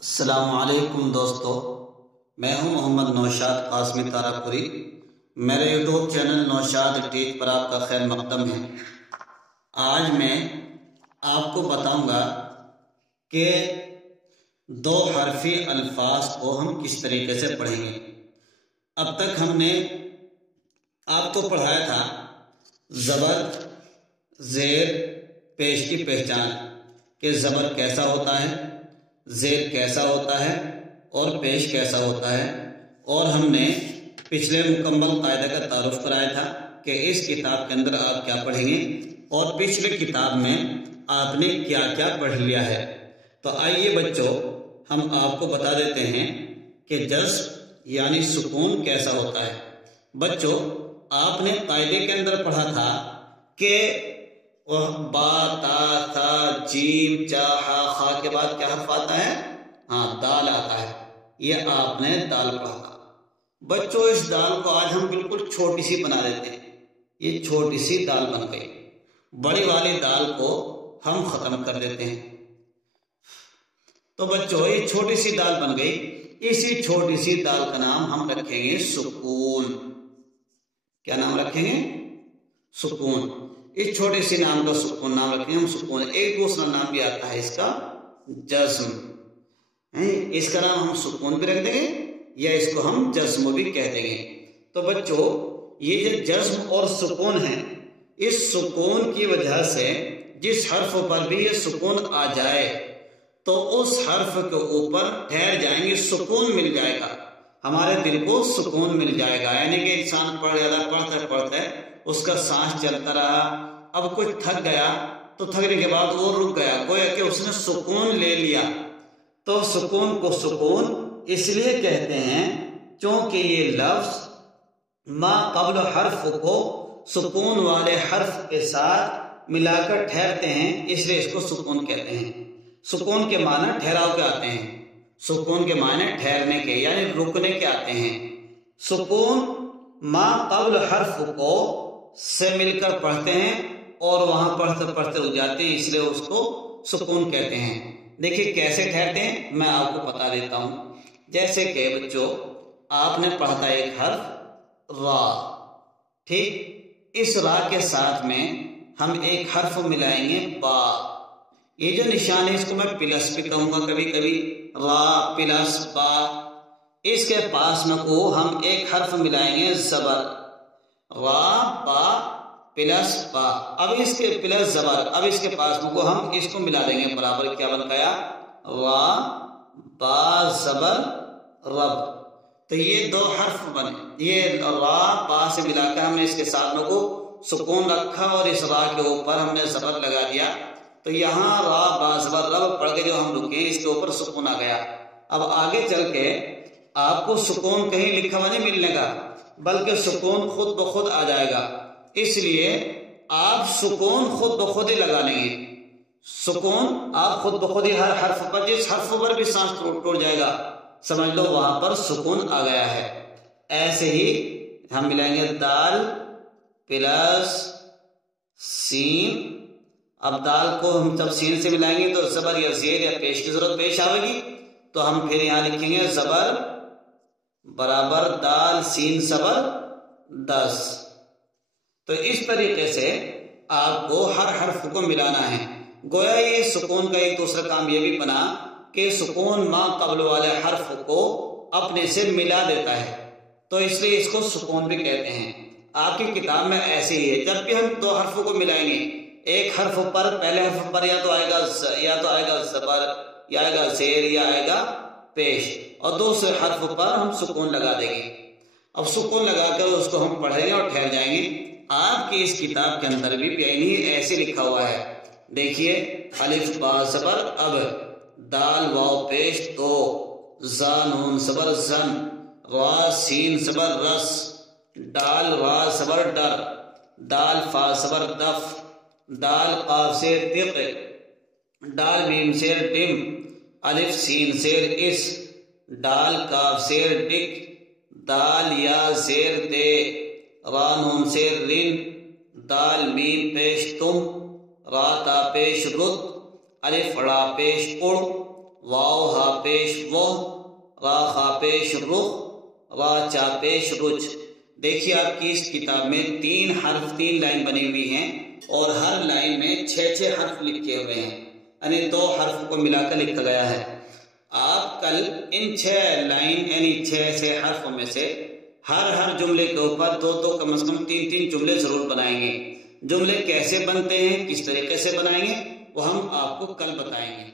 السلام علیکم دوستو، میں ہوں محمد نوشاد قاسمی تارپوری۔ میرے یوٹیوب چینل نوشاد ٹیچ پر آپ کا خیر مقدم ہے۔ آج میں آپ کو بتاؤں گا کہ دو حرفی الفاظ کو ہم کس طریقے سے پڑھیں گے۔ اب تک ہم نے آپ کو پڑھایا تھا زبر، زیر، پیش کی پہچان، کہ زبر کیسا ہوتا ہے، زیر کیسا ہوتا ہے اور پیش کیسا ہوتا ہے، اور ہم نے پچھلے مکمل قاعدہ کا تعارف کرایا تھا کہ اس کتاب کے اندر آپ کیا پڑھیں گے اور پچھلے کتاب میں آپ نے کیا کیا پڑھ لیا ہے۔ تو آئیے بچوں، ہم آپ کو بتا دیتے ہیں کہ جذب یعنی سکون کیسا ہوتا ہے۔ بچوں، آپ نے قاعدے کے اندر پڑھا تھا کہ با، تا، تھا، جیم، چا، ہا، خا کے بعد کیا حرف آتا ہے؟ دال آتا ہے۔ یہ آپ نے دال پڑھا تھا۔ بچوں، اس دال کو آج ہم بالکل چھوٹی سی بنا دیتے ہیں۔ یہ چھوٹی سی دال بن گئی، بڑی والی دال کو ہم ختم کر دیتے ہیں۔ تو بچوں، یہ چھوٹی سی دال بن گئی، اسی چھوٹی سی دال کا نام ہم رکھیں گے سکون۔ کیا نام رکھیں گے؟ سکون۔ اس چھوٹے سی نام کا سکون نام رکھیں گے ہم سکون۔ ایک دوسرا نام بھی آتا ہے اس کا جزم۔ اس کا نام ہم سکون بھی رکھ دیں گے یا اس کو ہم جزم بھی کہہ دیں گے۔ تو بچوں، یہ جو جزم اور سکون ہے، اس سکون کی وجہ سے جس حرف پر بھی یہ سکون آ جائے تو اس حرف کے اوپر ٹھہر جائیں گے، سکون مل جائے گا، ہمارے دل کو سکون مل جائے گا۔ یعنی کہ انسان پڑھتا ہے اس کا سانس چلتا رہا، اب کچھ تھک گیا تو تھکنے کے بعد وہ رک گیا، گویا کہ اس نے سکون لے لیا۔ تو سکون کو سکون اس لیے کہتے ہیں چونکہ یہ لفظ ما قبل حرف کو سکون والے حرف کے ساتھ ملا کر ٹھہرتے ہیں، اس لیے اس کو سکون کہتے ہیں۔ سکون کے معنی ٹھہراؤ کے آتے ہیں، سکون کے معنی ٹھہرنے کے یعنی رکنے کے آتے ہیں۔ سکون ما قبل حرف کو سے مل کر پڑھتے ہیں اور وہاں پڑھتے پڑھتے رک جاتے ہیں، اس لیے اس کو سکون کہتے ہیں۔ دیکھیے کیسے ٹھہرتے ہیں، میں آپ کو بتا دیتا ہوں۔ جیسے کہ بچوں، آپ نے پڑھا تھا ایک حرف را، ٹھیک؟ اس را کے ساتھ میں ہم ایک حرف ملائیں گے با۔ یہ جو نشان ہے اس کو میں پلس بھی کہوں گا کبھی کبھی، را پلس با۔ اس کے پاس میں کو ہم ایک حرف ملائیں گے زبر، را با پلس با۔ اب اس کے پلس زبر، اب اس کے پاس میں کو ہم اس کو ملا دیں گے برابر، کیا بن گیا؟ را با زبر رب۔ تو یہ دو حرف بنے، یہ را با سے ملا کر ہم نے اس کے ساتھ میں کو سکون رکھا اور اس را کے اوپر ہم نے زبر لگا دیا، تو یہاں را با زبر رب پڑھ کے جو ہم رکے اس کے اوپر سکون آ گیا۔ اب آگے چل کے آپ کو سکون کہیں لکھا ہوا نہیں ملنے گا، بلکہ سکون خود بخود آ جائے گا۔ اس لیے آپ سکون خود بخود ہی لگا لیں گے۔ سکون آپ خود بخود ہی ہر حرف پر، جس حرف پر بھی سانس ٹوٹ جائے گا سمجھ لو وہاں پر سکون آ گیا ہے۔ ایسے ہی ہم ملائیں گے دال پلس سین۔ اب دال کو ہم جب سین سے ملائیں گے تو زبر یا زیر یا پیش کی ضرورت پیش آئے گی، تو ہم پھر یہاں لکھیں گے زبر برابر دال سین زبر 10۔ تو اس طریقے سے آپ کو ہر حرف کو ملانا ہے۔ گویا یہ سکون کا ایک دوسرا کام یہ بھی بنا کہ سکون ما قبل والے حرف کو اپنے سے ملا دیتا ہے، تو اس لیے اس کو سکون بھی کہتے ہیں۔ آپ کی کتاب میں ایسے ہی ہے، جب بھی ہم دو حرفوں کو ملائیں گے، ایک حرف پر پہلے حرف پر یا تو آئے گا زبر یا آئے گا زیر یا آئے گا پیش، اور دوسرے حرف پر ہم سکون لگا دیں گے۔ اب سکون لگا کر اس کو ہم پڑھیں گے اور ٹھہر جائیں گے۔ آپ کی اس کتاب کے اندر بھی ایسے لکھا ہوا ہے، دیکھیے الف با زبر اب، دال واو پیش دو، زا نون زبر زن، را سین زبر رس، ڈال را زبر ڈر، دال فا زبر دف، دال قاف سے تق، ڈال میم سے ڈم، الف سین زیر اس، ڈال کاف زیر ڈک، دال یا زیر دے، را نون زیر رن، دال میم پیش تم، را تا پیش رد، الف را پیش اڑ، واو ہا پیش وہ، را خا پیش رخ، را چا پیش رچ۔ دیکھیے آپ کی اس کتاب میں 3 حرف 3 لائن بنی ہوئی ہیں اور ہر لائن میں 6 حرف لکھے ہوئے ہیں، یعنی 2 حرف کو ملا کر لکھا گیا ہے۔ آپ کل ان 6 لائن یعنی 6 سے حرفوں میں سے ہر جملے کے اوپر 2 کم از کم 3 جملے ضرور بنائیں گے۔ جملے کیسے بنتے ہیں، کس طریقے سے بنائیں گے، وہ ہم آپ کو کل بتائیں گے۔